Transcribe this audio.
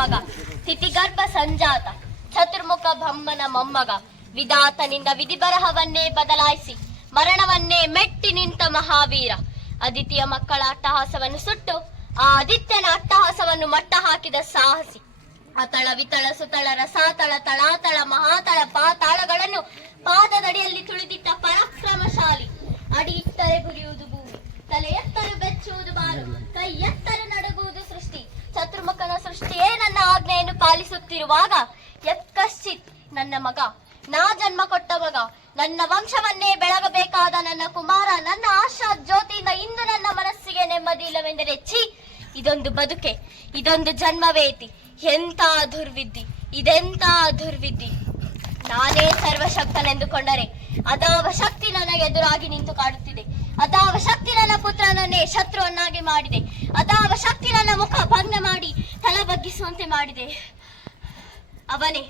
ಮಗ, ತಿಥಿಗರ್ಭ ಸಂಜಾತ, ಚತುರ್ಮುಖ ಬ್ರಹ್ಮನ ಮೊಮ್ಮಗ, ವಿಧಾತನಿಂದ ವಿಧಿ ಬರಹವನ್ನೇ ಬದಲಾಯಿಸಿ ಮರಣವನ್ನೇ ಮೆಟ್ಟಿ ನಿಂತ ಮಹಾವೀರ, ಅದಿತಿಯ ಮಕ್ಕಳ ಅಟ್ಟಹಾಸವನ್ನು ಸುಟ್ಟು ಆ ಆದಿತ್ಯನ ಅಟ್ಟಹಾಸವನ್ನು ಮಟ್ಟ ಹಾಕಿದ ಸಾಹಸಿ, ಅತಳ ವಿತಳ ಸುತಳ ರಸಾತಳ ತಳಾತಳ ಮಹಾತಳ ಪಾತಾಳಗಳನ್ನು ಪಾದದಡಿಯಲ್ಲಿ ತುಳಿದಿಟ್ಟ ಪರಾಕ್ರಮಶಾಲಿ, ಅಡಿ ಇಟ್ಟರೆ ಗುರಿಯುವುದು ಭೂಮಿ, ತಲೆ ಎತ್ತರೆ ಬೆಚ್ಚುವುದು ಬಾರು, ಕೈ ಎತ್ತರೆ ನಡುಗುವುದು ಸೃಷ್ಟಿ, ಚತುರ್ಮುಖನ ಸೃಷ್ಟಿಯೇ ನನ್ನ ಆಜ್ಞೆಯನ್ನು ಪಾಲಿಸುತ್ತಿರುವಾಗ ಯತ್ಕಶ್ಚಿತ್ ನನ್ನ ಮಗ, ನಾ ಜನ್ಮ ಕೊಟ್ಟ ಮಗ, ನನ್ನ ವಂಶವನ್ನೇ ಬೆಳಗಬೇಕಾದ ನನ್ನ ಕುಮಾರ, ನನ್ನ ಆಶಾ ಜ್ಯೋತಿಯಿಂದ ಇಂದು ನನ್ನ ಮನಸ್ಸಿಗೆ ನೆಮ್ಮದಿ ಇಲ್ಲವೆಂದರೆ ಛೀ, ಇದೊಂದು ಬದುಕೆ, ಇದೊಂದು ಜನ್ಮವೇತಿ, ಎಂಥ ದುರ್ವಿಧಿ, ಇದೆಂಥ ದುರ್ವಿಧಿ. ನಾನೇ ಸರ್ವಶಕ್ತನೆಂದುಕೊಂಡರೆ ಅದಾವ ಶಕ್ತಿ ನನ್ನ ಎದುರಾಗಿ ನಿಂತು ಕಾಡುತ್ತಿದೆ, ಅದಾವ ಶಕ್ತಿ ನನ್ನ ಪುತ್ರನನ್ನೇ ಶತ್ರುವನ್ನಾಗಿ ಮಾಡಿದೆ, ಅದಾವ ಶಕ್ತಿ ನನ್ನ ಮುಖ ಭಗ್ನ ಮಾಡಿ ತಲೆ ಬಗ್ಗಿಸುವಂತೆ ಮಾಡಿದೆ. ಅವನೇ